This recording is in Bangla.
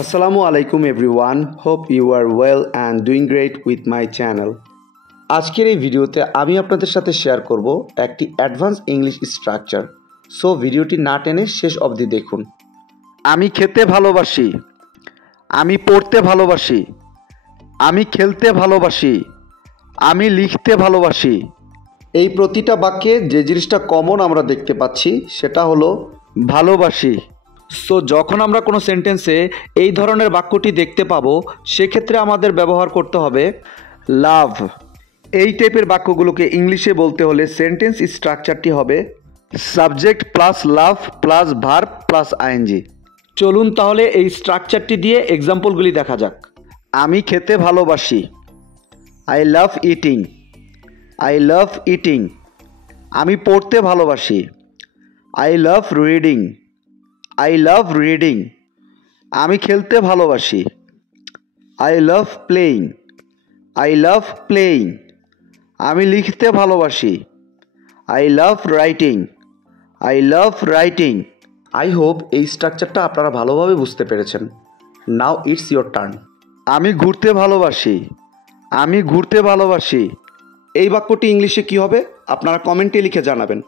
Assalamu alaikum everyone. Hope you are well and doing great with my channel. আজকের এই ভিডিওতে আমি আপনাদের সাথে শেয়ার করব একটি অ্যাডভান্স ইংলিশ স্ট্রাকচার। সো ভিডিওটি না টেনে শেষ অবধি দেখুন। আমি খেতে ভালোবাসি, আমি পড়তে ভালোবাসি, আমি খেলতে ভালোবাসি, আমি লিখতে ভালোবাসি। এই প্রতিটা বাক্যে যে জিনিসটা কমন আমরা দেখতে পাচ্ছি সেটা হলো ভালোবাসি। সো যখন আমরা কোনো সেন্টেন্সে এই ধরনের বাক্যটি দেখতে পাবো সেক্ষেত্রে আমাদের ব্যবহার করতে হবে লাভ। এই টাইপের বাক্যগুলোকে ইংলিশে বলতে হলে সেন্টেন্স স্ট্রাকচারটি হবে subject plus love plus verb plus ING. চলুন তাহলে এই স্ট্রাকচারটি দিয়ে এক্সাম্পলগুলি দেখা যাক। আমি খেতে ভালোবাসি, I love eating, I love eating. আমি পড়তে ভালোবাসি, I love reading, I love reading. আমি খেলতে ভালোবাসি, I love playing, I love playing. আমি লিখতে ভালোবাসি, I love writing, I love writing. I hope এই স্ট্রাকচারটা আপনারা ভালোভাবে বুঝতে পেরেছেন। Now it's your turn. আমি ঘুরতে ভালোবাসি, আমি ঘুরতে ভালোবাসি। এই বাক্যটি ইংলিশে কী হবে আপনারা কমেন্টে লিখে জানাবেন।